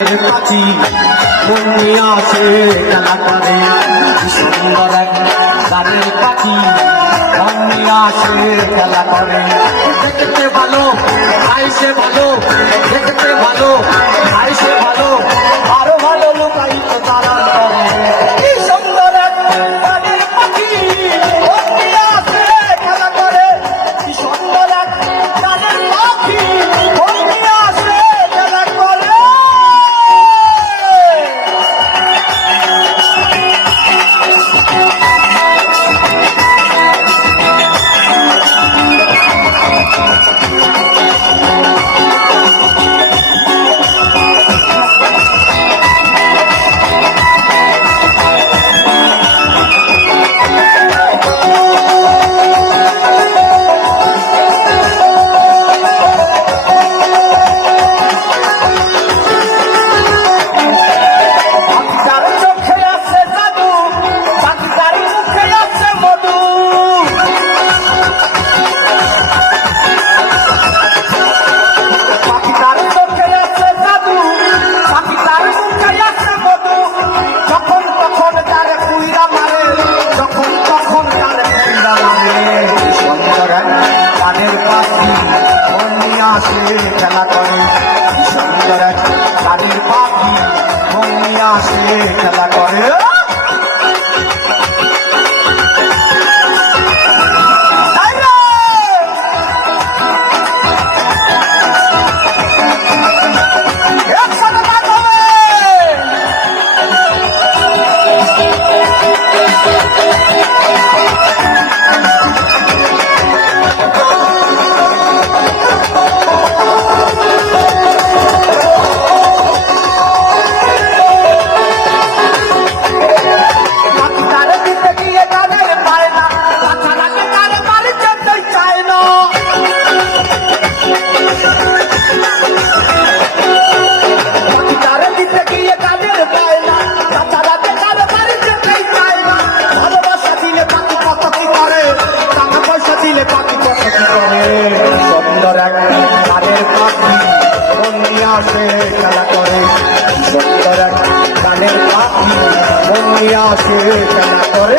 পাখি মন নিয়ে আসে খেলা করে, সুন্দর এক গানের পাখি মন নিয়ে আসে খেলা করে। দেখতে ভালো আইসে ভালো, দেখতে ভালো আইসে ভালো, আরো ভালো লুকাই তো তারা করে। কি সুন্দর এক গানের পাখি মন নিয়ে আসে খেলা করে, কি সুন্দর এক গানের পাখি মন নিয়ে আসে খেলা করে। খেলা করে, সুন্দর এক গানের পাখি মন নিয়ে আসে খেলা করে। সুন্দর এক গানের পাখি মন নিয়ে আসে খেলা করে, সুন্দর এক গানের পাখি মন নিয়ে আসে খেলা করে।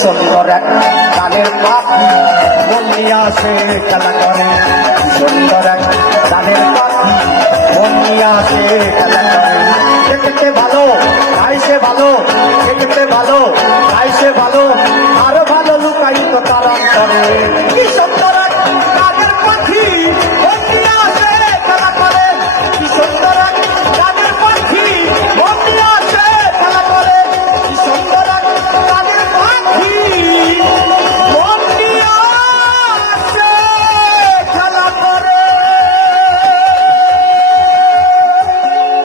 সুন্দর এক গানের পাখি মন নিয়ে আসে খেলা করে, সুন্দর এক গানের পাখি মন নিয়ে আসে খেলা করে। দেখতে ভালো আইসে ভালো।